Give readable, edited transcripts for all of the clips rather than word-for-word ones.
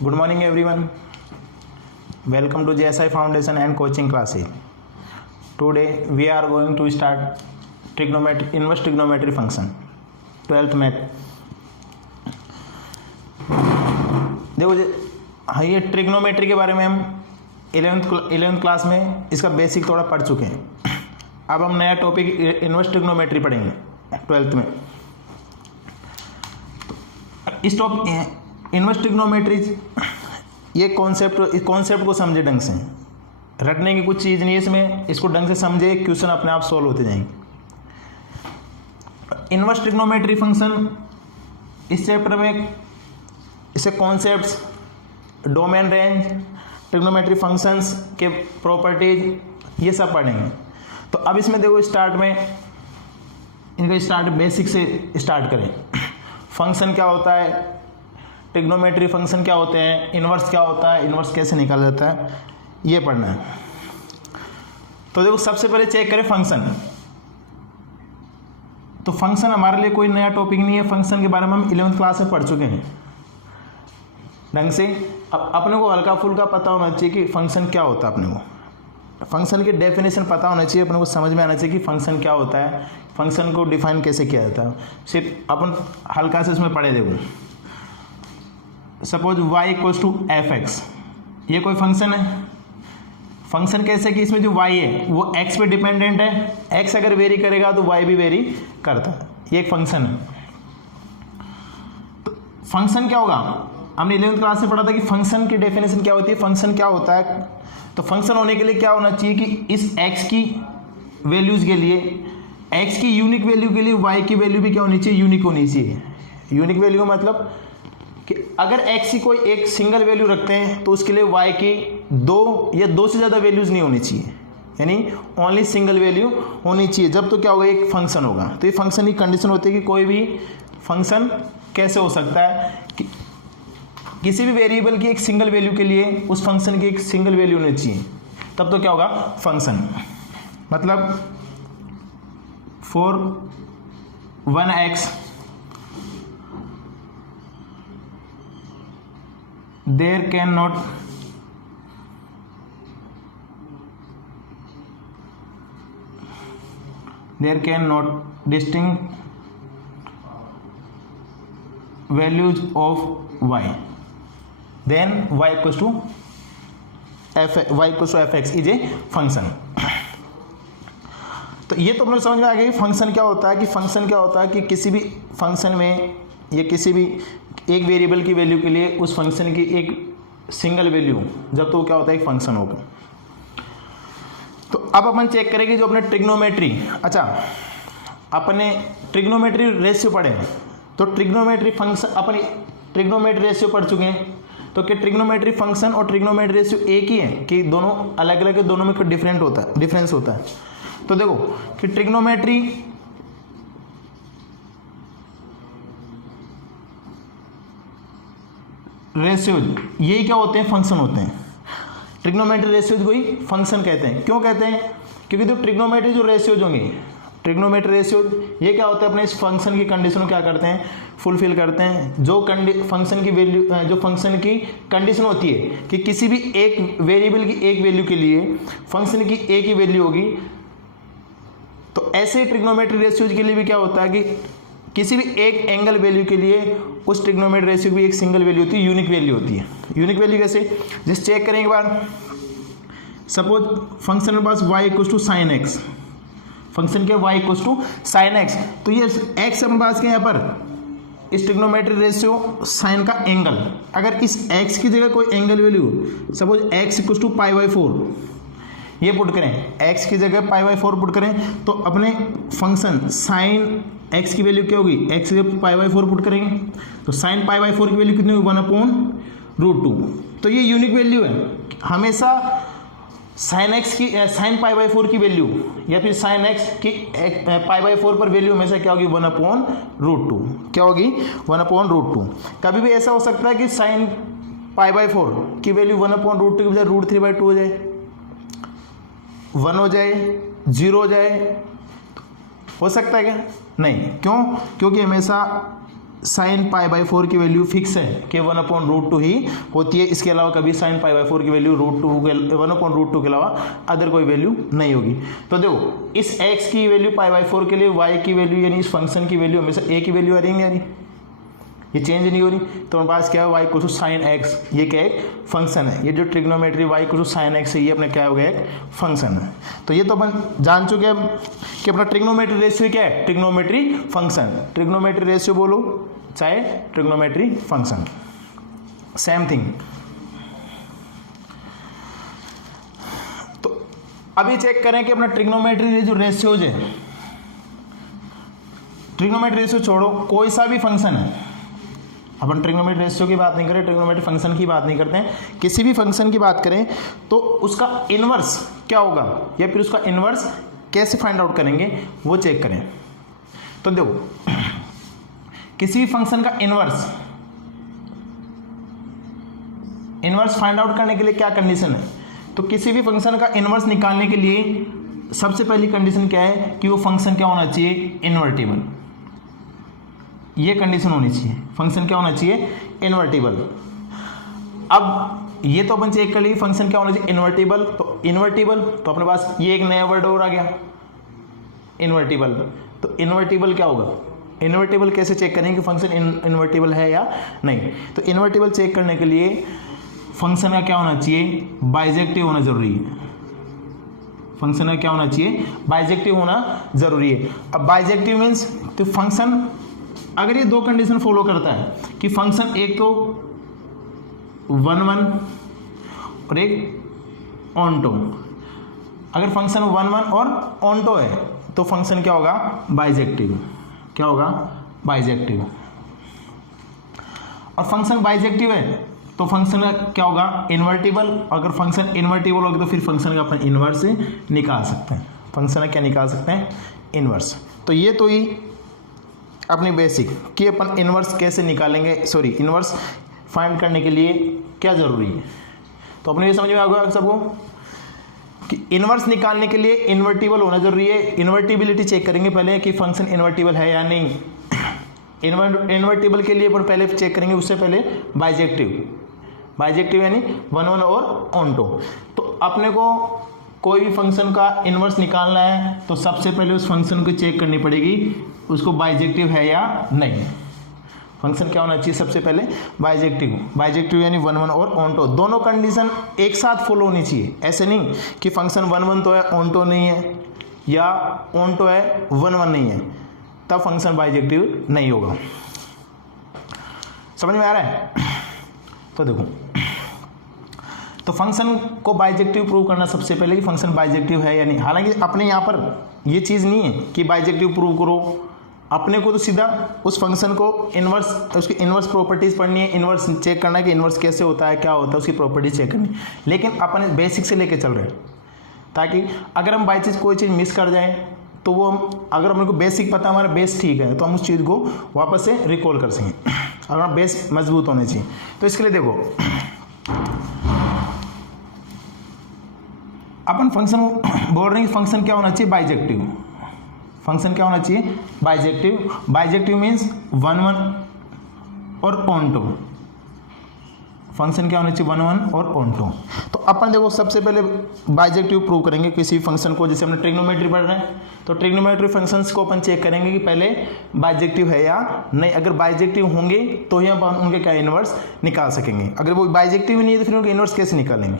Good morning everyone. Welcome to JSI Foundation and Coaching classes. Today we are going to start inverse trigonometry function 12th math. देखो हाँ, ये trigonometry के बारे में हम 11th class में इसका बेसिक थोड़ा पढ़ चुके हैं। अब हम नया टॉपिक इन्वर्स ट्रिग्नोमेट्री पढ़ेंगे 12th में। इस टॉपिक इन्वर्स ट्रिग्नोमेट्री ये कॉन्सेप्ट को समझे ढंग से, रटने की कुछ चीज़ नहीं है इसमें, इसको ढंग से समझे, क्वेश्चन अपने आप सॉल्व होते जाएंगे। इन्वर्स ट्रिग्नोमेट्री फंक्शन इस चैप्टर में इसे concepts, domain range, trigonometry functions के प्रॉपर्टीज ये सब पढ़ेंगे। तो अब इसमें देखो इनका बेसिक से स्टार्ट करें। फंक्शन क्या होता है, ट्रिग्नोमेट्री फंक्शन क्या होते हैं, इन्वर्स क्या होता है, इन्वर्स कैसे निकाला जाता है, ये पढ़ना है। तो देखो सबसे पहले चेक करें फंक्शन। तो फंक्शन हमारे लिए कोई नया टॉपिक नहीं है, फंक्शन के बारे में हम 11th क्लास में पढ़ चुके हैं ढंग से। अब अपने को हल्का फुल्का पता होना चाहिए कि फंक्शन क्या होता है, अपने को फंक्शन की डेफिनेशन पता होना चाहिए, अपने को समझ में आना चाहिए कि फंक्शन क्या होता है, फंक्शन को डिफाइन कैसे किया जाता है। सिर्फ अपन हल्का से इसमें पढ़े। देखो suppose y equals to F X, ये कोई फंक्शन है। फंक्शन कैसे कि इसमें जो y है वो x पे डिपेंडेंट है, x अगर वेरी करेगा तो y भी वेरी करता है, ये एक फंक्शन है। तो फंक्शन क्या होगा, हमने 11th क्लास में पढ़ा था कि फंक्शन की डेफिनेशन क्या होती है, फंक्शन क्या होता है। तो फंक्शन होने के लिए क्या होना चाहिए कि इस x की वैल्यूज के लिए, x की यूनिक वैल्यू के लिए y की वैल्यू भी क्या होनी चाहिए, यूनिक होनी चाहिए। यूनिक वैल्यू मतलब कि अगर x की कोई एक सिंगल वैल्यू रखते हैं तो उसके लिए y की दो या दो से ज़्यादा वैल्यूज़ नहीं होनी चाहिए, यानी ओनली सिंगल वैल्यू होनी चाहिए, जब तो क्या होगा, एक फंक्शन होगा। तो ये फंक्शन की कंडीशन होती है कि कोई भी फंक्शन कैसे हो सकता है कि किसी भी वेरिएबल की एक सिंगल वैल्यू के लिए उस फंक्शन की एक सिंगल वैल्यू होनी चाहिए, तब तो क्या होगा फंक्शन। मतलब for 1x there cannot distinct values of y, then y equals to fx is a function। तो ये तो अपने समझ में आ गया कि फंक्शन क्या होता है, कि फंक्शन क्या होता है कि किसी भी फंक्शन में या किसी भी एक वेरिएबल की वैल्यू के लिए उस फंक्शन की एक सिंगल वैल्यू, जब तो क्या होता है एक फंक्शन होगा। तो अब अपन चेक करेंगे जो अपने ट्रिग्नोमेट्री, अच्छा अपने ट्रिग्नोमेट्री रेशियो पढ़े, तो ट्रिग्नोमेट्री फंक्शन अपनी ट्रिग्नोमेट्री रेशियो पढ़ चुके हैं। तो क्या ट्रिग्नोमेट्री फंक्शन और ट्रिग्नोमेट्री रेशियो एक ही है कि दोनों अलग अलग है, दोनों में कोई डिफरेंस होता है। तो देखो कि ट्रिग्नोमेट्री रेशियोज यही क्या होते हैं, फंक्शन होते हैं। ट्रिग्नोमेट्री रेशियोज को ही फंक्शन कहते हैं। क्यों कहते हैं, क्योंकि तो ट्रिग्नोमेट्री जो रेशियोज होंगे, ट्रिग्नोमेट्री रेशियोज ये क्या होते हैं, अपने इस फंक्शन की कंडीशन को क्या करते हैं, फुलफिल करते हैं। जो फंक्शन की वैल्यू, जो फंक्शन की कंडीशन होती है कि किसी भी एक वेरिएबल की एक वैल्यू के लिए फंक्शन की एक ही वैल्यू होगी, तो ऐसे ट्रिग्नोमेट्री रेशियोज के लिए भी क्या होता है कि किसी भी एक एंगल वैल्यू के लिए उस ट्रिग्नोमेट्री रेशियो की एक सिंगल वैल्यू होती है, यूनिक वैल्यू होती है। यूनिक वैल्यू कैसे, जस्ट चेक करें एक बार। सपोज फंक्शन के पास y equals to sine x, function के y equals to sine x, तो ये x हम पास के यहाँ पर इस ट्रिग्नोमेट्री रेशियो साइन का एंगल, अगर इस x की जगह कोई angle value suppose x equals to π/4 ये पुट करें, x की जगह π/4 पुट करें, तो अपने फंक्शन साइन x की वैल्यू क्या होगी, x की जगह π/4 पुट करेंगे, तो साइन π/4 की वैल्यू कितनी होगी, 1/√2। तो ये यूनिक वैल्यू है। हमेशा साइन x की साइन π/4 की वैल्यू या फिर साइन x की π/4 पर वैल्यू हमेशा क्या होगी, 1/√2। क्या होगी, 1/√2। कभी भी ऐसा हो सकता है कि साइन π/4 की वैल्यू 1/√2 की बजाय √3/2 हो जाए, 1 हो जाए, 0 हो जाए, हो सकता है क्या, नहीं। क्यों, क्योंकि हमेशा साइन पाई बाई 4 की वैल्यू फिक्स है कि 1/√2 ही होती है, इसके अलावा कभी साइन पाई बाई 4 की वैल्यू √2 के अलावा अदर कोई वैल्यू नहीं होगी। तो देखो इस x की वैल्यू पाई बाई 4 के लिए y की वैल्यू यानी इस फंक्शन की वैल्यू हमेशा a की वैल्यू आ रही है, ये चेंज नहीं हो रही। तो हमारे पास क्या है, y equal to sine x, ये क्या है, फंक्शन है। ये जो trigonometry y equal to sine X है, ये अपने क्या हो गया, एक फंक्शन है। तो ये तो अपन जान चुके हैं कि अपना ट्रिग्नोमेट्री रेशियो क्या है, ट्रिग्नोमेट्री फंक्शन। ट्रिग्नोमेट्री रेशियो बोलो चाहे ट्रिग्नोमेट्री फंक्शन, सेम थिंग। तो अभी चेक करें कि अपना ट्रिग्नोमेट्री जो रेशियोज है, ट्रिग्नोमेट्री रेशियो छोड़ो, कोई सा भी फंक्शन है, अपन ट्रिग्नोमेट्री रेशियो की बात नहीं करें, ट्रिग्नोमेट्री फंक्शन की बात नहीं करते हैं, किसी भी फंक्शन की बात करें तो उसका इनवर्स क्या होगा या फिर उसका इनवर्स कैसे फाइंड आउट करेंगे वो चेक करें। तो देखो किसी भी फंक्शन का इनवर्स फाइंड आउट करने के लिए क्या कंडीशन है, तो किसी भी फंक्शन का इनवर्स निकालने के लिए सबसे पहली कंडीशन क्या है कि वो फंक्शन क्या होना चाहिए, इन्वर्टिबल। ये कंडीशन होनी चाहिए, फंक्शन क्या होना चाहिए, इन्वर्टिबल। अब ये तो अपन चेक कर लिए फंक्शन क्या होना चाहिए, इन्वर्टिबल। तो इन्वर्टिबल तो अपने पास ये एक नया वर्ड और आ गया, इन्वर्टिबल। तो इन्वर्टिबल क्या होगा, इन्वर्टिबल कैसे चेक करेंगे कि फंक्शन इन्वर्टिबल है या नहीं। तो इन्वर्टिबल चेक करने के लिए फंक्शन का क्या होना चाहिए, बाइजेक्टिव होना जरूरी है। फंक्शन का क्या होना चाहिए, बाइजेक्टिव होना जरूरी है। अब बाइजेक्टिव मीन्स तो फंक्शन अगर ये दो कंडीशन फॉलो करता है कि फंक्शन एक तो 1 और एक ऑनटो, अगर फंक्शन 1 और ऑनटो है तो फंक्शन क्या होगा, बाइजेक्टिव। क्या होगा, बाइजेक्टिव। और फंक्शन बाइजेक्टिव है तो फंक्शन का क्या होगा, इन्वर्टिबल। अगर फंक्शन इन्वर्टिबल होगा तो फिर फंक्शन का अपन इन्वर्स निकाल सकते हैं। फंक्शन का क्या निकाल सकते हैं, इन्वर्स। तो ये तो ही अपनी बेसिक कि अपन इन्वर्स कैसे निकालेंगे, सॉरी इन्वर्स फाइंड करने के लिए क्या जरूरी है। तो अपने ये समझ में आ गया सबको कि इन्वर्स निकालने के लिए इन्वर्टिबल होना जरूरी है। इन्वर्टिबिलिटी चेक करेंगे पहले कि फंक्शन इन्वर्टिबल है या नहीं। इन्वर्टिबल के लिए अपन पहले चेक करेंगे, उससे पहले बाइजेक्टिव यानी 1 और ऑनटो। तो अपने को कोई भी फंक्शन का इन्वर्स निकालना है तो सबसे पहले उस फंक्शन को चेक करनी पड़ेगी उसको बाइजेक्टिव है या नहीं। फंक्शन क्या होना चाहिए, सबसे पहले बाइजेक्टिव यानी 1 और ऑनटो, दोनों कंडीशन एक साथ फॉलो होनी चाहिए। ऐसे नहीं कि फंक्शन 1 तो है ऑनटो नहीं है, या ऑनटो है 1 नहीं है, तब फंक्शन बाइजेक्टिव नहीं होगा। समझ में आ रहा है। तो देखो, तो फंक्शन को बाइजेक्टिव प्रूव करना सबसे पहले कि फंक्शन बाइजेक्टिव है या नहीं। हालांकि अपने यहाँ पर ये चीज़ नहीं है कि बाइजेक्टिव प्रूव करो, अपने को तो सीधा उस फंक्शन को इन्वर्स, उसकी इन्वर्स प्रॉपर्टीज पढ़नी है, इन्वर्स चेक करना है कि इन्वर्स कैसे होता है, क्या होता है, उसकी प्रॉपर्टीज चेक करनी। लेकिन अपन बेसिक से लेके चल रहे हैं ताकि अगर हम बाई चीज़ कोई चीज़ मिस कर जाएं तो वो हम, अगर हमको बेसिक पता, हमारा बेस ठीक है, तो हम उस चीज़ को वापस से रिकॉल कर सकें। अगर हम बेस मजबूत होने चाहिए। तो इसके लिए देखो, अपन फंक्शन बोल रहे हैं कि फंक्शन क्या होना चाहिए, बाइजेक्टिव। फंक्शन क्या होना चाहिए, बाइजेक्टिव मीन्स 1 और ऑनटो। फंक्शन क्या होना चाहिए, 1 और ऑनटो। तो अपन देखो सबसे पहले बाइजेक्टिव प्रूव करेंगे किसी फंक्शन को। जैसे हमने ट्रिग्नोमेट्री पढ़ रहे हैं तो ट्रिग्नोमेट्री फंक्शंस को अपन चेक करेंगे कि पहले बाइजेक्टिव है या नहीं। अगर बाइजेक्टिव होंगे तो ही हम उनके क्या इन्वर्स निकाल सकेंगे। अगर वो बाइजेक्टिव नहीं है तो फिर उनके इन्वर्स कैसे निकालेंगे।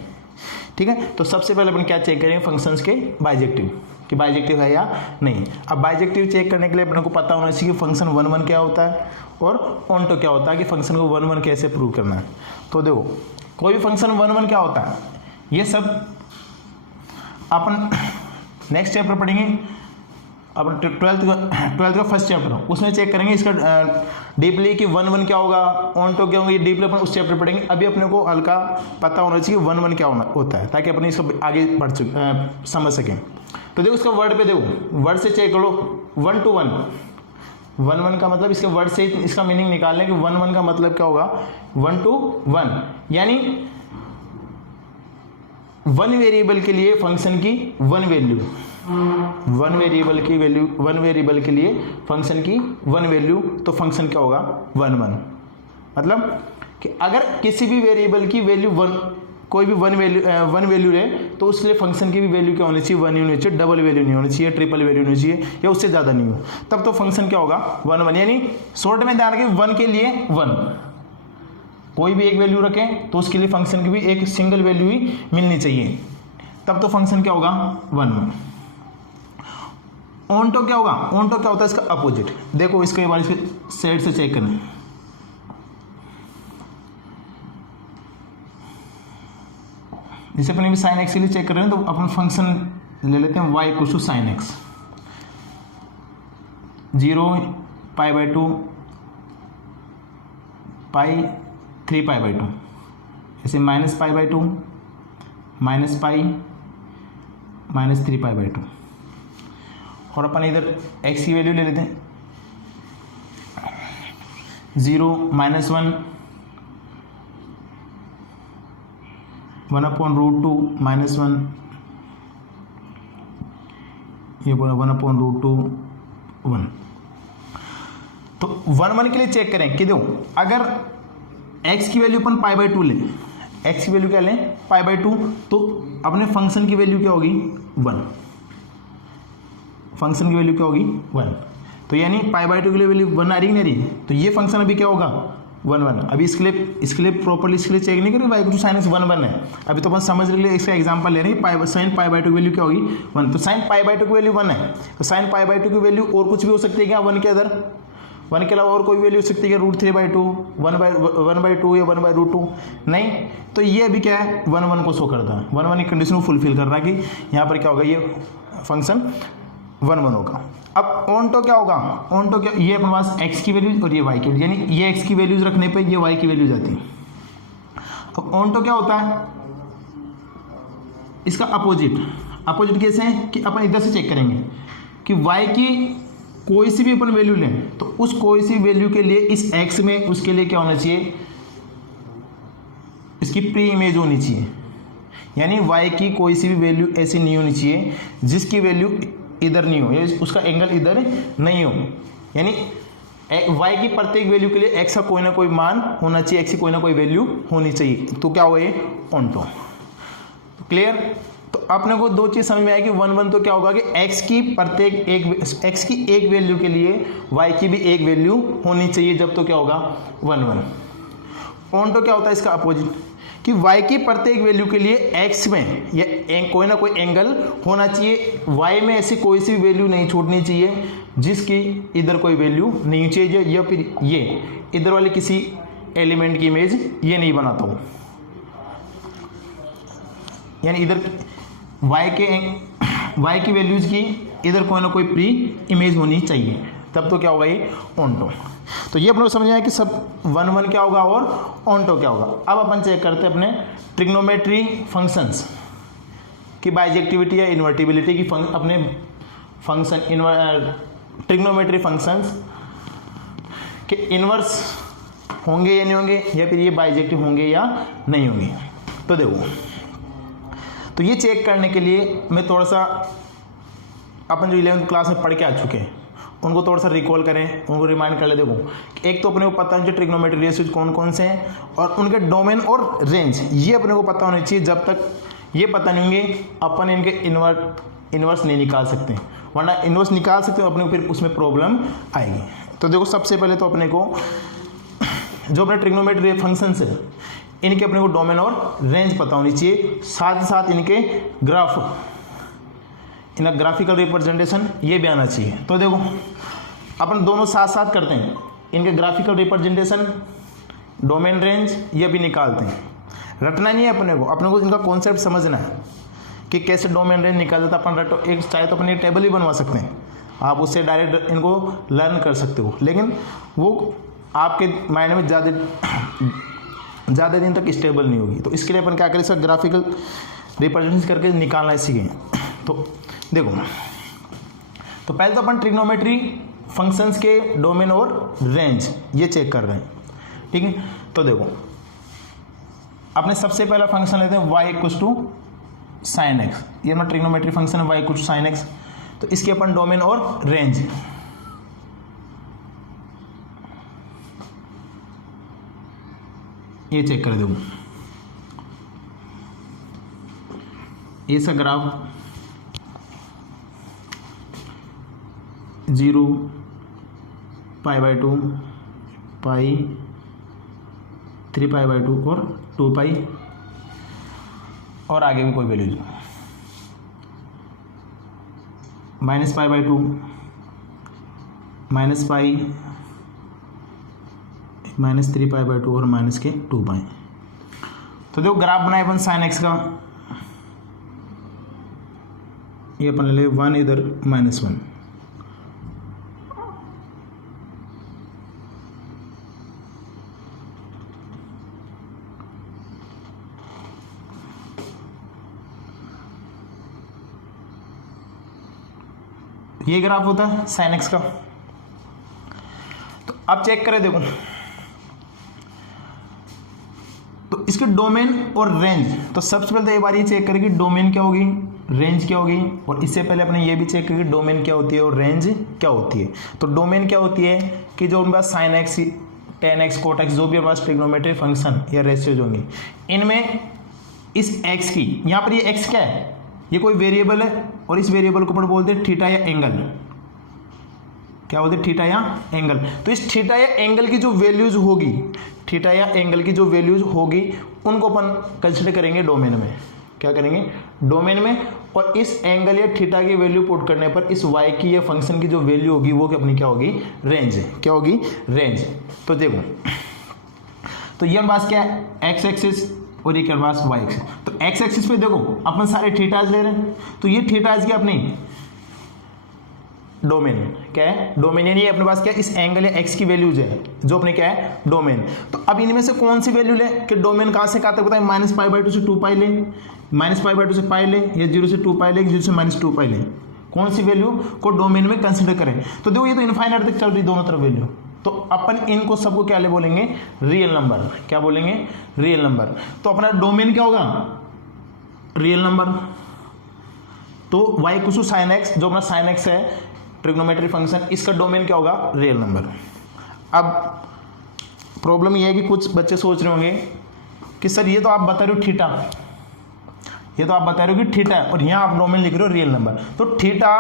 ठीक है, तो सबसे पहले अपन क्या चेक करेंगे, फंक्शंस के बाइजेक्टिव, कि बाइजेक्टिव है या नहीं। अब बाइजेक्टिव चेक करने के लिए अपने को पता होना चाहिए कि फंक्शन 1 क्या होता है और ऑनटो क्या होता है, कि फंक्शन को 1 कैसे प्रूव करना है। तो देखो, कोई भी फंक्शन 1 क्या होता है, ये सब अपन नेक्स्ट चैप्टर पढ़ेंगे। अपन 12th का फर्स्ट चैप्टर उसमें चेक करेंगे इसका डीपली कि 1 क्या होगा, ऑनटो क्या होंगे, डीपली अपन उस चैप्टर पढ़ेंगे। अभी अपने को हल्का पता होना चाहिए 1 क्या होता है, ताकि अपने इसको आगे समझ सकें। तो देखो इसका वर्ड पे देखो, वर्ड से चेक करो, 1 to 1। 1 का मतलब, इसके वर्ड से इसका मीनिंग निकालने कि 1 का मतलब क्या होगा, 1 to 1, यानी 1 वेरिएबल के लिए फंक्शन की 1 वैल्यू, वन वेरिएबल के लिए फंक्शन की वन वैल्यू, तो फंक्शन क्या होगा 1 1। मतलब कि अगर किसी भी वेरिएबल की वैल्यू कोई भी वन वैल्यू है तो उसके लिए फंक्शन की भी वैल्यू क्या होनी चाहिए 1 ही होनी चाहिए, डबल वैल्यू नहीं होनी चाहिए, ट्रिपल वैल्यू नहीं होनी चाहिए या उससे ज़्यादा नहीं हो, तब तो फंक्शन क्या होगा 1 1। यानी शॉर्ट में ध्यान रखें 1 के लिए 1, कोई भी एक वैल्यू रखें तो उसके लिए फंक्शन की भी एक सिंगल वैल्यू ही मिलनी चाहिए, तब तो फंक्शन क्या होगा 1 1। ऑनटो क्या होगा? ऑनटो क्या होता है? इसका अपोजिट। देखो इसके बारे में साइड से चेक करें। जैसे अपने भी साइन एक्स के लिए चेक कर रहे हैं तो अपन फंक्शन ले लेते हैं y equal to sine X, 0 π/2 pi 3 π/2, ऐसे -π/2 -π -3 π/2। और अपन इधर x की वैल्यू ले लेते हैं 0 -1 1/√2 -1, ये बोला 1/√2 1। तो 1 1 के लिए चेक करें कि देखो अगर x की वैल्यू अपन π/2 लें, x की वैल्यू क्या लें π/2, तो अपने फंक्शन की वैल्यू क्या होगी 1, फंक्शन की वैल्यू क्या होगी 1। तो यानी π/2 के लिए वैल्यू 1 आ रही नहीं आ रही, तो ये फंक्शन अभी क्या होगा 1 1। अभी इसके लिए प्रॉपर्ली इसके लिए चेक नहीं करेंगे y टू साइन एक्स 1 1 है, अभी तो अपन समझ लिए इसका एग्जांपल ले रहे हैं। साइन π/2 की वैल्यू क्या होगी 1, तो साइन π/2 की वैल्यू 1 है, तो साइन π/2 की वैल्यू और कुछ भी हो सकती है क्या 1 के अदर, 1 के अलावा और कोई वैल्यू हो सकती है क्या √3/2 1/2 या 1/√2 नहीं, तो ये अभी क्या है 1 1 को शो करता है, 1 1 की कंडीशन को फुलफिल कर रहा है कि यहाँ पर क्या होगा ये फंक्शन 1 1 होगा। अब ऑनटो क्या होगा? ऑनटो क्या, ये अपने पास x की वैल्यू और ये y की वैल्यू, यानी ये x की वैल्यूज रखने पे ये y की वैल्यू जाती है। अब ऑनटो क्या होता है? इसका अपोजिट कैसे है कि अपन इधर से चेक करेंगे कि y की कोई सी भी अपन वैल्यू लें तो उस कोई सी वैल्यू के लिए इस x में उसके लिए क्या होना चाहिए, इसकी प्री इमेज होनी चाहिए। यानी y की कोई सी भी वैल्यू ऐसी नहीं होनी चाहिए जिसकी वैल्यू इधर नहीं हो या उसका एंगल इधर नहीं हो, यानी y की प्रत्येक वैल्यू के लिए x का कोई ना कोई मान होना चाहिए, x की कोई ना कोई वैल्यू होनी चाहिए, तो क्या होगा ये ऑनटो। क्लियर? तो अपने को दो चीज समझ में आएगी, 1 1 तो क्या होगा कि x की एक वैल्यू के लिए y की भी एक वैल्यू होनी चाहिए, जब तो क्या होगा 1 1। ऑनटो क्या होता है? इसका अपोजिट कि y की प्रत्येक वैल्यू के लिए x में या कोई ना कोई एंगल होना चाहिए, y में ऐसी कोई सी वैल्यू नहीं छूटनी चाहिए जिसकी इधर कोई वैल्यू नहीं चाहिए, या फिर ये इधर वाले किसी एलिमेंट की इमेज ये नहीं बनाता हूँ, यानी इधर y की वैल्यूज की इधर कोई ना कोई प्री इमेज होनी चाहिए, तब तो क्या होगा ये ऑनटो। तो ये अपने को समझ आया कि सब 1 1 क्या होगा और ऑनटो क्या होगा। अब अपन चेक करते हैं अपने ट्रिग्नोमेट्री फंक्शंस की बाइजेक्टिविटी या इन्वर्टिबिलिटी की अपने फंक्शन ट्रिग्नोमेट्री फंक्शंस के इन्वर्स होंगे या नहीं होंगे, या फिर ये बाइजेक्टिव होंगे या नहीं होंगे। तो देखो, तो ये चेक करने के लिए मैं थोड़ा सा अपन जो 11th क्लास में पढ़ के आ चुके हैं उनको थोड़ा सा रिकॉल करें, उनको रिमाइंड कर ले। देखो एक तो अपने को पता है ट्रिग्नोमेट्री रेशियोज कौन कौन से हैं और उनके डोमेन और रेंज, ये अपने को पता होनी चाहिए। जब तक ये पता नहीं होंगे अपन इनके इन्वर्स नहीं निकाल सकते, वरना इन्वर्स निकाल सकते हो अपने को फिर उसमें प्रॉब्लम आएगी। तो देखो सबसे पहले तो अपने को जो अपने ट्रिग्नोमेट्री फंक्शंस है इनके अपने को डोमेन और रेंज पता होनी चाहिए, साथ ही साथ इनके इनका ग्राफिकल रिप्रेजेंटेशन ये भी आना चाहिए। तो देखो अपन दोनों साथ साथ करते हैं, इनके ग्राफिकल रिप्रेजेंटेशन डोमेन रेंज ये भी निकालते हैं। रटना नहीं है अपने को इनका कॉन्सेप्ट समझना है कि कैसे डोमेन रेंज निकाल देता अपन रटो। एक चाहे तो अपन ये टेबल ही बनवा सकते हैं, आप उससे डायरेक्ट इनको लर्न कर सकते हो, लेकिन वो आपके माइंड में ज़्यादा दिन तक स्टेबल नहीं होगी। तो इसके लिए अपन क्या करें, इसका ग्राफिकल रिप्रेजेंटेशन करके निकालना सीखें। तो देखो, तो पहले तो अपन ट्रिग्नोमेट्री फंक्शंस के डोमेन और रेंज ये चेक कर रहे हैं, ठीक है। तो देखो अपने सबसे पहला फंक्शन लेते हैं y equal to sine x, ये अपना ट्रिग्नोमेट्री फंक्शन है y equal to sine x. तो इसके अपन डोमेन और रेंज, ये चेक कर दो। ये सा ग्राफ 0 π/2 पाई 3 π/2 और 2 पाई और आगे भी कोई वैल्यू -π/2 -पाई -3 π/2 और -2 पाई। तो देखो ग्राफ बनाए अपन साइन एक्स का, ये अपन ले 1 इधर -1, ये ग्राफ होता है साइन एक्स का। तो अब चेक करें, देखो तो इसके डोमेन और रेंज, तो सबसे पहले तो एक बार ये चेक करें कि डोमेन क्या होगी, रेंज क्या होगी, और इससे पहले अपने ये भी चेक करें कि डोमेन क्या होती है और रेंज क्या होती है। तो डोमेन क्या होती है कि जो उनके पास sine x, tan x, cot x, जो भी हमारे पास ट्रिग्नोमेट्री फंक्शन या रेशियोज होंगे, इनमें इस एक्स की, यहाँ पर ये एक्स क्या है, ये कोई वेरिएबल है और इस वेरिएबल को अपन बोलते हैं थीटा या एंगल। क्या बोलते हैं? थीटा या एंगल। तो इस थीटा या एंगल की जो वैल्यूज होगी, थीटा या एंगल की जो वैल्यूज होगी, उनको अपन कंसिडर करेंगे डोमेन में। क्या करेंगे? डोमेन में। और इस एंगल या थीटा की वैल्यू पुट करने पर इस y की या फंक्शन की जो वैल्यू होगी वो अपनी क्या होगी? रेंज। क्या होगी? रेंज। तो देखो, तो ये पास क्या है? एक्स एक्सिस और ये क्या पास वाई एक्सिस। तो एक्स एक्सिस पे देखो अपन सारे थीटाज ले रहे हैं, तो ये थीटाज की अपनी डोमेन क्या है? डोमेन। यानी अपने पास क्या है? इस एंगल या एक्स की वैल्यूज है जो अपने क्या है? डोमेन। तो अब इनमें से कौन सी वैल्यू ले कि डोमेन कहाँ से कहाँ तक बताए? -π/2 से 2 पाई ले, -π/2 से पाई ले, या 0 से 2 पाई ले, 0 से -2 पाई ले। कौन सी वैल्यू को डोमेन में कंसिडर करें? तो देखो ये तो इनफाइनाइट तक चल रही दोनों तरफ वैल्यू, तो अपन इनको सबको क्या ले बोलेंगे? Real number. क्या बोलेंगे? Real number. तो अपना डोमेन क्या होगा? Real number. तो y कुछ साइन एक्स, जो अपना साइन एक्स है ट्रिग्नोमेट्री फंक्शन, इसका डोमेन क्या होगा? Real number. अब प्रॉब्लम यह है कि कुछ बच्चे सोच रहे होंगे कि सर ये तो आप बता रहे हो थीटा, ये तो आप बता रहे हो कि थीटा, और यहाँ आप डोमेन लिख रहे हो रियल नंबर, तो थीटा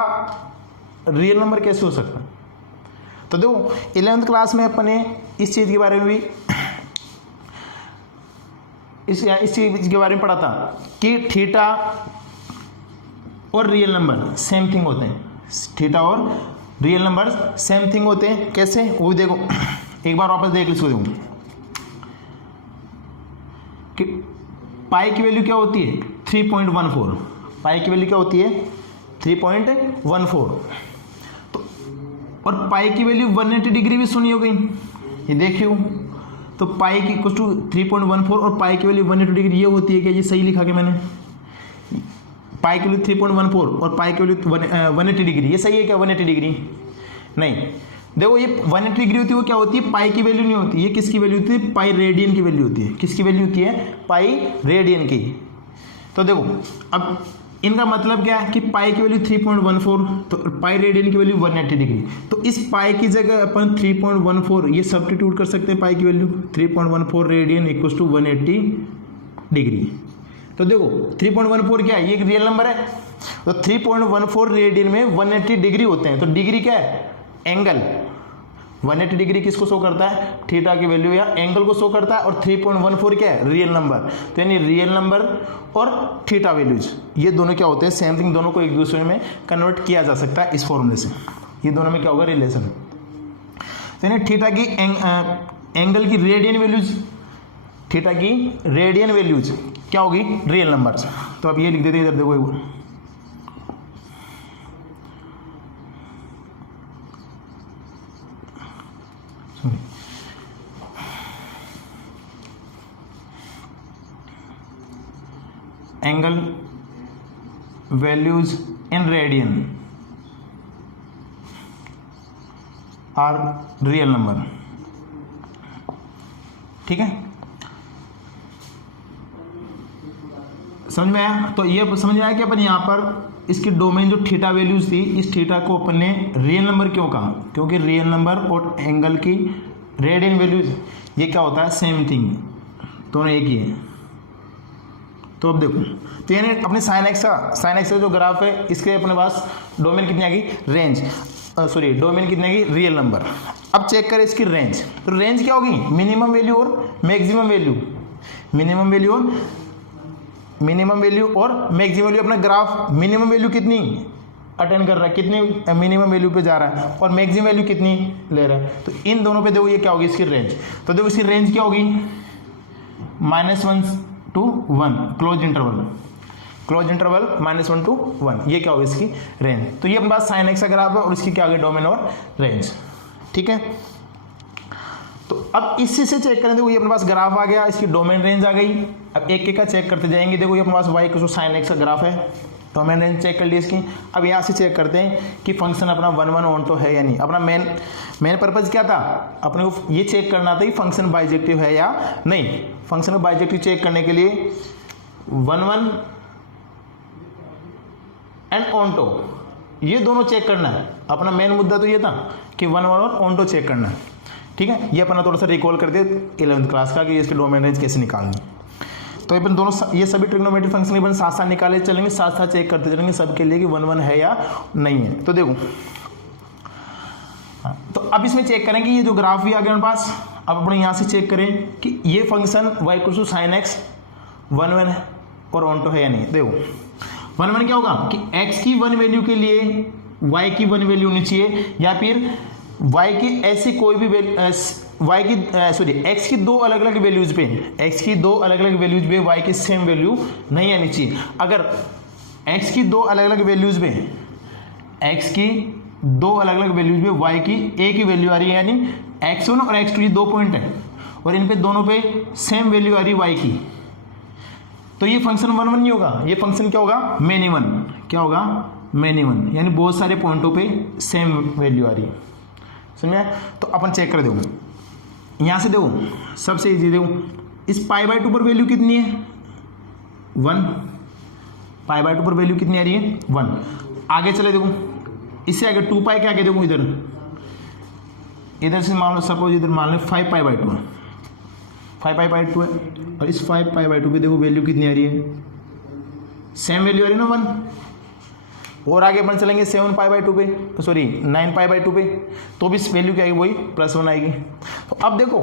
रियल नंबर कैसे हो सकता है? तो देखो 11th क्लास में अपने इस चीज़ के बारे में भी इस चीज़ के बारे में पढ़ा था कि थीटा और रियल नंबर सेम थिंग होते हैं। थीटा और रियल नंबर सेम थिंग होते हैं। कैसे? वो देखो, एक बार वापस देख इसको। देखो कि पाई की वैल्यू क्या होती है? 3.14। पाई की वैल्यू क्या होती है? 3.14। और पाई की वैल्यू 180 डिग्री भी सुनी हो गई, ये देखियो। तो पाई की कुछ 3.14 और पाई की वैल्यू 180 डिग्री ये होती है। क्या ये सही लिखा के मैंने? पाई की वैल्यू 3.14 और पाई की वैल्यू 180 डिग्री, ये सही है क्या? 180 डिग्री नहीं। देखो ये 180 डिग्री होती है, वो क्या होती है? पाई की वैल्यू नहीं होती, ये किसकी वैल्यू होती है? पाई रेडियन की वैल्यू होती है। किसकी वैल्यू होती है? पाई रेडियन की। तो देखो अब इनका मतलब क्या है कि पाई की वैल्यू 3.14, तो पाई रेडियन की वैल्यू 180 डिग्री। तो इस पाई की जगह अपन 3.14 ये सब्स्टिट्यूट कर सकते हैं। पाई की value 3.14 radian equal to 180 degree. तो देखो 3.14 क्या है? ये एक रियल नंबर है। तो 3.14 रेडियन में 180 डिग्री होते हैं। तो डिग्री क्या है? एंगल। 180 डिग्री किसको शो करता है? थीटा की वैल्यू या एंगल को शो करता है। और 3.14 क्या है? Real number. तो यानी रियल नंबर और थीटा वैल्यूज ये दोनों क्या होते हैं? Same thing. दोनों को एक दूसरे में कन्वर्ट किया जा सकता है इस फॉर्मूले से। ये दोनों में क्या होगा? रिलेशन। तो यानी थीटा की एंगल की रेडियन वैल्यूज, थीटा की रेडियन वैल्यूज क्या होगी? Real numbers. तो अब ये लिख देते हैं इधर, देखो एक बार। Angle values in radian are real number. ठीक है, समझ में आया? तो ये समझ में आया कि अपन यहाँ पर इसकी डोमेन जो थीटा वैल्यूज थी, इस थीटा को अपन ने रियल नंबर क्यों कहा, क्योंकि रियल नंबर और एंगल की रेडियन वैल्यूज ये क्या होता है, सेम थिंग, दोनों एक ही है। तो अब देखो, तो यानी अपने साइन एक्स का जो ग्राफ है, इसके अपने पास डोमेन कितनी आ गई, रेंज, सॉरी डोमेन कितनी आ गई, रियल नंबर। अब चेक करें इसकी रेंज, तो रेंज क्या होगी, मिनिमम वैल्यू और मैक्सिमम वैल्यू, मिनिमम वैल्यू और मैक्सिमम वैल्यू। अपना ग्राफ मिनिमम वैल्यू कितनी अटेंड कर रहा है, कितनी मिनिमम वैल्यू पे जा रहा है, और मैक्सिमम वैल्यू कितनी ले रहा है, तो इन दोनों पे देखो ये क्या होगी इसकी रेंज। तो देखो इसकी रेंज क्या होगी, -1 to 1 क्लोज इंटरवल -1 to 1, ये क्या होगी इसकी रेंज। तो ये अपने पास साइन एक्स का ग्राफ है और इसकी क्या होगी डोमेन और रेंज, ठीक है। तो अब इसी से चेक करें, देखो ये अपने पास ग्राफ आ गया, इसकी डोमेन रेंज आ गई। अब एक एक का चेक करते जाएंगे। देखो ये अपने पास y को साइन एक्स का ग्राफ है, डोमेन रेंज चेक कर ली इसकी। अब यहाँ से चेक करते हैं कि फंक्शन अपना 1 ऑन टू है या नहीं। अपना मेन पर्पज क्या था, अपने को ये चेक करना था कि फंक्शन बाइजेक्टिव है या नहीं। फंक्शन को बाइजेक्टिव चेक करने के लिए 1 एंड ऑन टू ये दोनों चेक करना है। अपना मेन मुद्दा तो ये था कि 1 और ऑन टू चेक करना है, ठीक है। ये अपना थोड़ा सा रिकॉल करते 11th क्लास का कि इसके डोमेन रेंज कैसे निकालनी। तो अपन दोनों ये सभी ट्रिग्नोमेट्रिक फंक्शन अपन साथ साथ निकाले चलेंगे, साथ साथ चेक करते चलेंगे सबके लिए कि 1 है या नहीं है। तो देखो, तो अब इसमें चेक करें कि ये जो ग्राफ भी आ गया हमारे पास। अब अपन यहाँ से चेक करें कि ये फंक्शन y sin x 1 है और ऑन टू है या नहीं। देखो 1 क्या होगा कि x की 1 वैल्यू के लिए y की 1 वैल्यू होनी चाहिए, या फिर y की ऐसी कोई भी x की दो अलग अलग वैल्यूज पे y की सेम वैल्यू नहीं आनी चाहिए। अगर x की दो अलग अलग वैल्यूज पे y की एक ही वैल्यू आ रही है, यानी x1 और x2 ये 2 पॉइंट है और इन पे दोनों पे सेम वैल्यू आ रही है y की, तो ये फंक्शन 1 नहीं होगा, ये फंक्शन क्या होगा, मेनी वन। क्या होगा, मेनी वन, यानी बहुत सारे पॉइंटों पे सेम वैल्यू आ रही है। समझ में? तो अपन चेक कर देखो, यहाँ से देखो सबसे इजी, देखो इस π/2 पर वैल्यू कितनी है, 1। π/2 पर वैल्यू कितनी आ रही है, 1। आगे चले देखो, इससे आगे 2π के आगे देखो, इधर से मान लो, सपोज इधर मान लो 5π/2 है, 5π/2 है, और इस 5π/2 पे देखो वैल्यू कितनी आ रही है, सेम वैल्यू आ रही है ना 1। और आगे अपन चलेंगे 7π/2 पे, सॉरी 9π/2 पे, तो भी वैल्यू क्या आएगी, वही +1 आएगी। तो अब देखो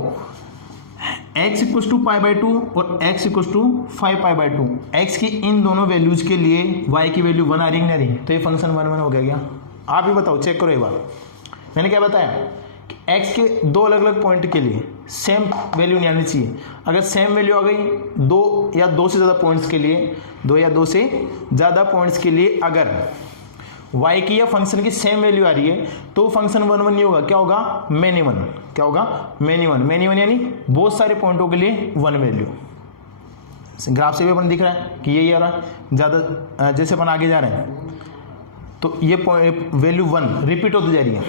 x = π/2 और x = 5π/2, x की इन दोनों वैल्यूज के लिए y की वैल्यू 1 आ रही है नहीं आ रही, तो ये फंक्शन 1 हो गया क्या? आप ही बताओ, चेक करो एक बार। मैंने क्या बताया कि x के दो अलग अलग पॉइंट के लिए सेम वैल्यू नहीं आनी चाहिए। अगर सेम वैल्यू आ गई 2 या 2 से ज़्यादा पॉइंट्स के लिए, 2 या 2 से ज़्यादा पॉइंट्स के लिए अगर y की या फंक्शन की सेम वैल्यू आ रही है, तो फंक्शन 1 नहीं होगा, क्या होगा, मेनी वन। क्या होगा, मेनी वन यानी बहुत सारे पॉइंटों के लिए 1 वैल्यू। ग्राफ से भी अपन दिख रहा है कि यही आ रहा है, ज़्यादा जैसे अपन आगे जा रहे हैं तो ये वैल्यू 1 रिपीट होती जा रही है,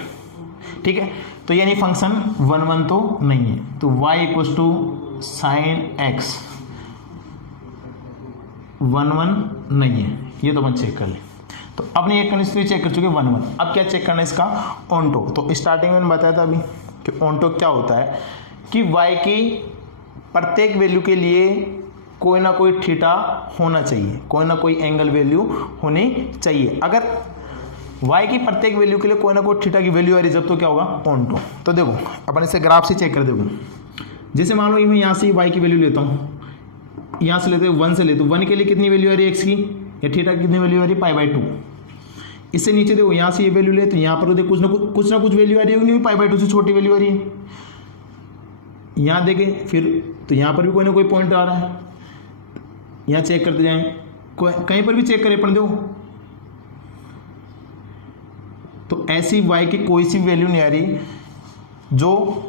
ठीक है। तो यानी फंक्शन 1 तो नहीं है, तो y = sin x 1 नहीं है, ये तो अपन चेक कर ले। तो अपने एक कंडीशन चेक कर चुके 1। अब क्या चेक करना है इसका, ऑनटो। तो स्टार्टिंग में बताया था अभी कि ऑनटो क्या होता है कि y की प्रत्येक वैल्यू के लिए कोई ना कोई थीटा होना चाहिए, कोई ना कोई एंगल वैल्यू होनी चाहिए। अगर y की प्रत्येक वैल्यू के लिए कोई ना कोई थीटा की वैल्यू आ रही जब, तो क्या होगा, ऑनटो। तो देखो अपन इसे ग्राफ से चेक कर देखो, जैसे मान लो मैं यहाँ से y की वैल्यू लेता हूँ, यहाँ से लेते 1 से लेते 1 के लिए कितनी वैल्यू आ रही है x की, या थीटा की कितनी वैल्यू आ रही है, π/2। इससे नीचे देखो, यहाँ से ये वैल्यू ले तो यहाँ पर देखो कुछ ना कुछ वैल्यू आ रही है, π/2 से छोटी वैल्यू आ रही है। यहाँ देखें फिर तो यहाँ पर भी कोई ना कोई पॉइंट आ रहा है, यहाँ चेक करते जाएं, कहीं पर भी चेक करें अपन देखो, तो ऐसी y की कोई सी वैल्यू नहीं आ रही जो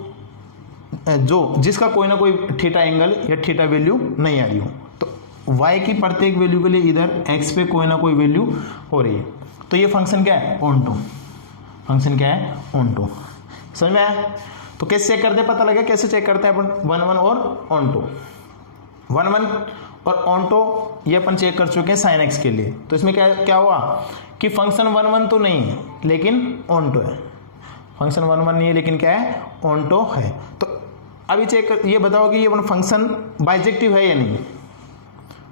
जिसका कोई ना कोई थीटा एंगल या थीटा वैल्यू नहीं आ रही हो। तो y की प्रत्येक वैल्यू के लिए इधर x पे कोई ना कोई वैल्यू हो रही है, तो ये फंक्शन क्या है, ऑनटो। फंक्शन क्या है, ऑनटो। समझ में आया? तो कैसे चेक करते हैं, पता लगा कैसे चेक करते हैं अपन 1 और ऑनटो। 1 और ऑनटो ये अपन चेक कर चुके हैं साइन एक्स के लिए। तो इसमें क्या क्या हुआ कि फंक्शन 1 1 तो नहीं है लेकिन ऑनटो है, फंक्शन 1 1 नहीं है लेकिन क्या है, ऑनटो है। तो अभी चेक कर, ये बताओ कि ये अपन फंक्शन बाइजेक्टिव है या नहीं,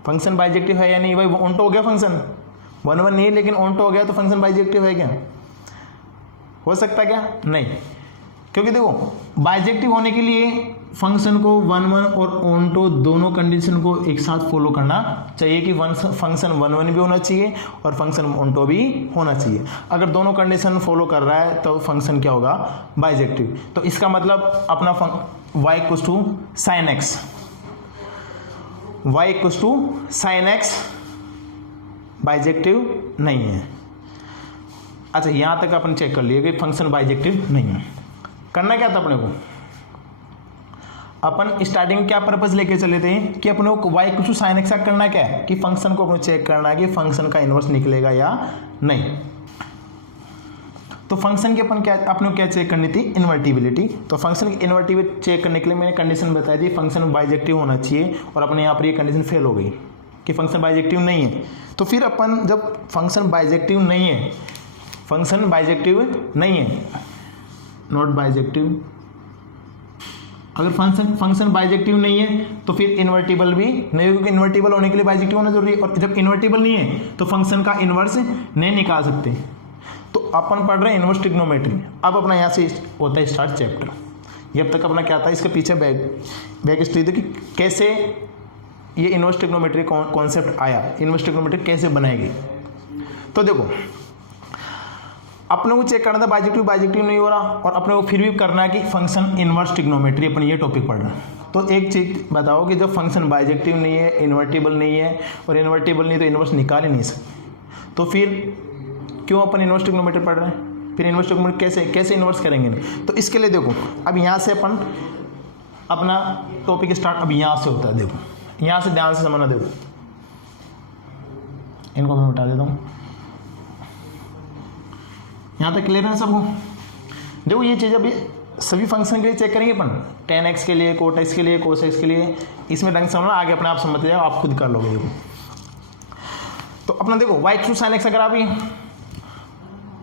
फंक्शन बाइजेक्टिव है या नहीं। भाई ऑनटो हो गया, फंक्शन 1 1 नहीं है लेकिन ऑनटो हो गया, तो फंक्शन बाइजेक्टिव है क्या, हो सकता है क्या, नहीं। क्योंकि देखो बाइजेक्टिव होने के लिए फंक्शन को 1 1 और ऑनटो दोनों कंडीशन को एक साथ फॉलो करना चाहिए कि फंक्शन 1 1 भी होना चाहिए और फंक्शन ऑनटो भी होना चाहिए। अगर दोनों कंडीशन फॉलो कर रहा है तो फंक्शन क्या होगा, बाइजेक्टिव। तो इसका मतलब अपना y equals to sine x, y equals to sine x bijective नहीं है। अच्छा यहां तक अपन चेक कर लिए कि फंक्शन बाइजेक्टिव नहीं है। करना क्या था अपने को, अपन स्टार्टिंग में क्या पर्पस लेके चले थे कि अपने को y equal to sine x करना क्या है कि फंक्शन को अपने चेक करना है कि फंक्शन का इनवर्स निकलेगा या नहीं। तो फंक्शन की अपन क्या, अपने को क्या चेक करनी थी, इन्वर्टिबिलिटी। तो फंक्शन की इन्वर्टिबिलिटी चेक करने के लिए मैंने कंडीशन बताई थी फंक्शन बाइजेक्टिव होना चाहिए, और अपने यहाँ पर ये कंडीशन फेल हो गई कि फंक्शन बाइजेक्टिव नहीं है। तो फिर अपन जब फंक्शन बाइजेक्टिव नहीं है, फंक्शन बाइजेक्टिव नहीं है, नॉट बाइजेक्टिव, अगर फंक्शन बाइजेक्टिव नहीं है तो फिर इन्वर्टिबल भी नहीं, क्योंकि इन्वर्टिबल होने के लिए बाइजेक्टिव होना जरूरी है, और जब इन्वर्टिबल नहीं है तो फंक्शन का इन्वर्स नहीं निकाल सकते। तो अपन पढ़ रहे हैं इन्वर्स ट्रिग्नोमेट्री। अब अपना यहाँ से होता है स्टार्ट चैप्टर। ये अब तक अपना क्या था, इसके पीछे बैक हिस्ट्री थी कि कैसे ये इन्वर्स ट्रिग्नोमेट्री कॉन्सेप्ट आया, इन्वर्स ट्रिग्नोमेट्री कैसे बनाएगी। तो देखो अपने को चेक करना था बाइजेक्टिव नहीं हो रहा, और अपने को फिर भी करना है कि फंक्शन इनवर्स ट्रिग्नोमेट्री, अपन ये टॉपिक पढ़ रहे हैं। तो एक चीज बताओ कि जब फंक्शन बाइजेक्टिव नहीं है, इन्वर्टिबल नहीं है, और इन्वर्टिबल नहीं तो इनवर्स निकाल ही नहीं सकते, तो फिर क्यों अपन इनवर्स ट्रिग्नोमेट्री पढ़ रहे हैं, फिर इनवर्स ट्रिग्नोमेट्री कैसे इनवर्स करेंगे नहीं। तो इसके लिए देखो अब यहाँ से अपन अपना टॉपिक स्टार्ट अब यहाँ से होता है। देखो यहाँ से ध्यान से समझना, देखो इनको मैं मिटा देता हूँ, यहाँ तक क्लियर है सबको। देखो ये चीज़ अभी सभी फंक्शन के लिए चेक करेंगे अपन, tan x के लिए, cot x के लिए, cos x के लिए, इसमें ढंग समझना, आगे अपने आप समझते जाओ, आप खुद कर लोगे। देखो तो अपना देखो y टू साइन x, अगर आप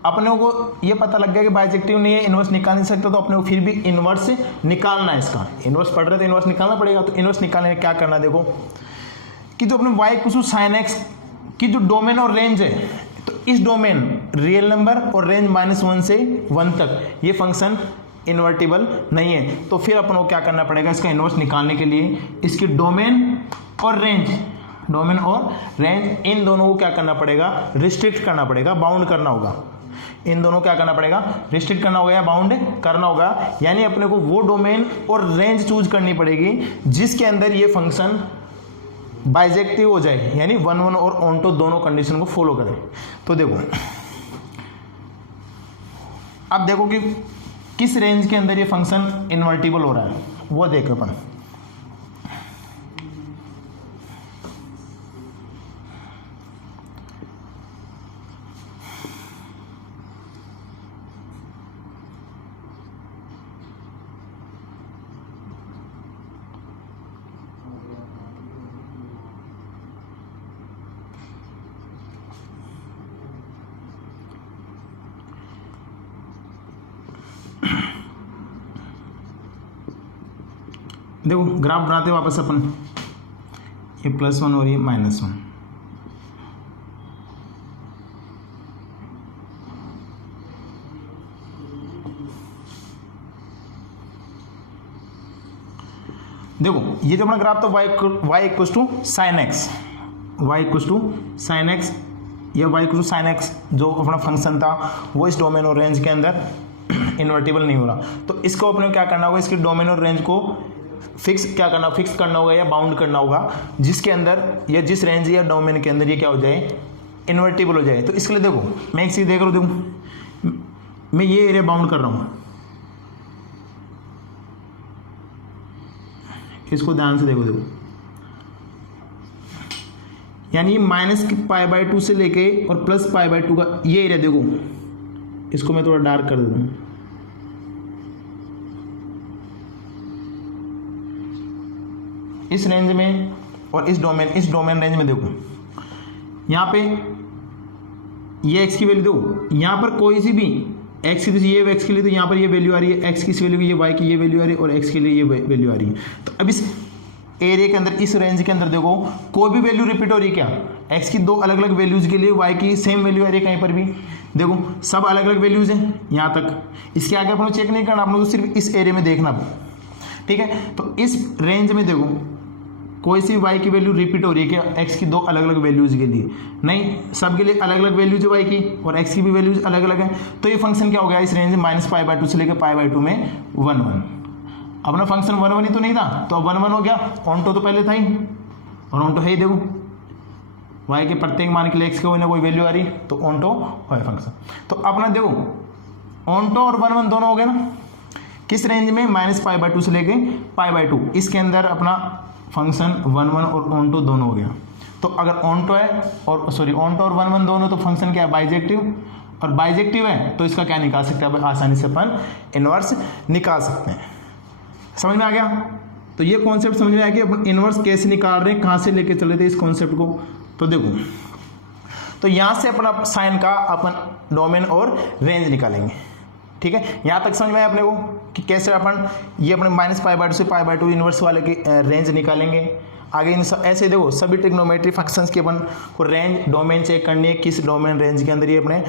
अपने को ये पता लग गया कि बाइजेक्टिव नहीं है, इनवर्स निकाल नहीं सकते, तो अपने को फिर भी इनवर्स निकालना है। इसका इनवर्स पढ़ रहे तो इनवर्स निकालना पड़ेगा। तो इनवर्स निकालने क्या करना है, देखो कि जो अपने y टू साइन x की जो डोमेन और रेंज है, तो इस डोमेन रियल नंबर और रेंज -1 से 1 तक ये फंक्शन इन्वर्टिबल नहीं है। तो फिर अपन को क्या करना पड़ेगा, इसका इन्वर्स निकालने के लिए इसकी डोमेन और रेंज इन दोनों को क्या करना पड़ेगा, रिस्ट्रिक्ट करना पड़ेगा, बाउंड करना होगा। इन दोनों क्या करना पड़ेगा, रिस्ट्रिक्ट करना होगा या बाउंड करना होगा। यानी अपने को वो डोमेन और रेंज चूज करनी पड़ेगी जिसके अंदर ये फंक्शन बाइजेक्टिव हो जाए, यानी 1 1 और ऑनटो दोनों कंडीशन को फॉलो करें। तो देखो अब देखो कि किस रेंज के अंदर ये फंक्शन इन्वर्टिबल हो रहा है, वो देखो अपन। देखो ग्राफ बनाते वापस अपन, ये +1 और ये -1। देखो ये जो अपना ग्राफ था y equals to sine x, y equals to sine x, या y equals to sine x जो अपना फंक्शन था वो इस डोमेन और रेंज के अंदर इन्वर्टिबल नहीं हो रहा। तो इसको अपने क्या करना होगा, इसकी डोमेन और रेंज को फिक्स करना होगा या बाउंड करना होगा, जिसके अंदर या जिस रेंज या डोमेन के अंदर ये क्या हो जाए, इन्वर्टिबल हो जाए। तो इसके लिए देखो मैं एक चीज देख रहा हूँ, देखो मैं ये एरिया बाउंड कर रहा हूँ, इसको ध्यान से देखो, यानी -π/2 से लेके और +π/2 का ये एरिया देखो, इसको मैं थोड़ा डार्क कर देता हूँ। इस रेंज में और इस डोमेन रेंज में देखो, यहाँ पे ये x की वैल्यू दो, यहाँ पर कोई सी भी x की, तो ये x के लिए तो यहाँ पर ये वैल्यू आ रही है, x की वैल्यू, ये y की ये वैल्यू आ रही है और x के लिए ये वैल्यू आ रही है। तो अब इस एरिया के अंदर, इस रेंज के अंदर देखो कोई भी वैल्यू रिपीट हो रही है क्या? x की दो अलग अलग वैल्यूज के लिए y की सेम वैल्यू आ रही है, कहीं पर भी देखो सब अलग अलग वैल्यूज हैं यहाँ तक। इसके आगे अपन को चेक नहीं करना, अपन को सिर्फ इस एरिया में देखना, ठीक है। तो इस रेंज में देखो कोई सी y की वैल्यू रिपीट हो रही है क्या x की दो अलग अलग वैल्यूज के लिए? नहीं, सब के लिए अलग अलग वैल्यूज है y की और x की भी वैल्यूज अलग अलग है। तो ये फंक्शन क्या हो गया इस रेंज में -π/2 से लेकर π/2 में 1 1। अपना फंक्शन 1 1 ही तो नहीं था, तो अब 1 1 हो गया। ऑनटो तो पहले था ही और ऑनटो है ही, देखो y के प्रत्येक मान के लिए x के कोई ना कोई वैल्यू आ रही है, तो ऑनटो है फंक्शन। तो अपना देखो ऑनटो और 1 1 दोनों हो गए ना, किस रेंज में? -π/2 से लेके π/2। इसके अंदर अपना फंक्शन 1 1 और ऑनटो दोनों हो गया। तो अगर ऑनटो है और ऑनटो और 1 1 दोनों, तो फंक्शन क्या है? बाइजेक्टिव। और बाइजेक्टिव है तो इसका क्या निकाल सकते हैं? आसानी से अपन इनवर्स निकाल सकते हैं। समझ में आ गया? तो ये कॉन्सेप्ट समझ में आ गया, अपन इनवर्स कैसे निकाल रहे हैं, कहाँ से लेके चले थे इस कॉन्सेप्ट को। तो देखो, तो यहाँ से अपना साइन का अपन डोमेन और रेंज निकालेंगे, ठीक है। यहाँ तक समझ में आया अपने को कि कैसे अपन ये अपने -π/2 से π/2 इनवर्स वाले की रेंज निकालेंगे। आगे इन ऐसे देखो सभी ट्रिग्नोमेट्री फंक्शंस के अपन को रेंज डोमेन चेक करनी है, किस डोमेन रेंज के अंदर ये अपने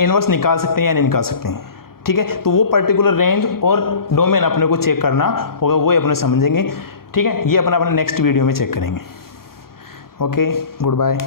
इनवर्स निकाल सकते हैं या नहीं निकाल सकते हैं, ठीक है। तो वो पर्टिकुलर रेंज और डोमेन अपने को चेक करना होगा, वो अपने समझेंगे, ठीक है। ये अपना नेक्स्ट वीडियो में चेक करेंगे। Okay, good bye.